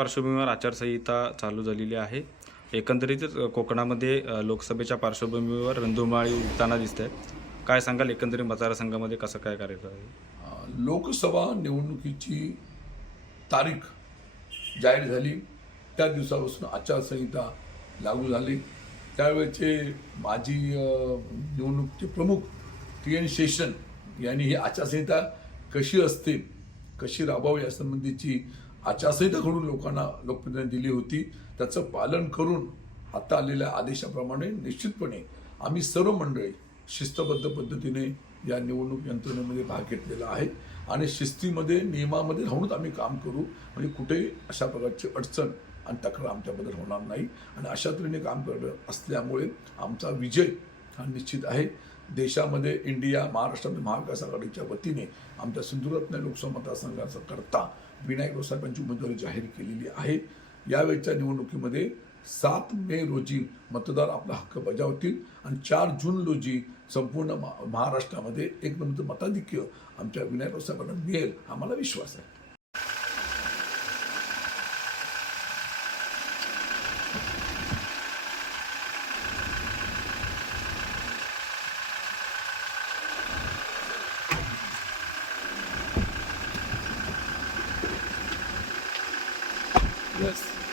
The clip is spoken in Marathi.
पार्श्वभूमीवर आचारसंहिता चालू झालेली आहे एकंदरीतच कोकणामध्ये लोकसभेच्या पार्श्वभूमीवर रंधुमाळी उठताना दिसत आहे काय सांगाल एकंदरीत मतदारसंघामध्ये कसं काय करायचं आहे लोकसभा निवडणुकीची तारीख जाहीर झाली त्या दिवसापासून आचारसंहिता लागू झाली त्यावेळेचे माजी निवडणुकीचे प्रमुख टी एन शेषन यांनी ही आचारसंहिता कशी असते कशी राबावी यासंबंधीची आचारसंहिता घडून लोकांना लोकप्रतिनिधी दिली होती त्याचं पालन करून आता आलेल्या आदेशाप्रमाणे निश्चितपणे आम्ही सर्व मंडळी शिस्तबद्ध पद्धतीने या निवडणूक यंत्रणेमध्ये भाग घेतलेला आहे आणि शिस्तीमध्ये नियमामध्ये राहूनच आम्ही काम करू म्हणजे कुठेही अशा प्रकारची अडचण आणि तक्रार आमच्याबद्दल होणार नाही आणि अशा तऱ्हेने काम करत असल्यामुळे आमचा विजय हा निश्चित आहे देशामध्ये इंडिया महाराष्ट्र महाविकास आघाडीच्या वतीने आमच्या सिंधुरत्न लोकसभा मतदारसंघाचा करता विनायक रावसाहेब यांची उमेदवारी जाहीर केलेली आहे यावेळच्या निवडणुकीमध्ये सात मे रोजी मतदार आपला हक्क बजावतील आणि चार जून रोजी संपूर्ण महाराष्ट्रामध्ये एक मताधिक्य आमच्या विनायक साहेबांना मिळेल आम्हाला विश्वास आहे Yes.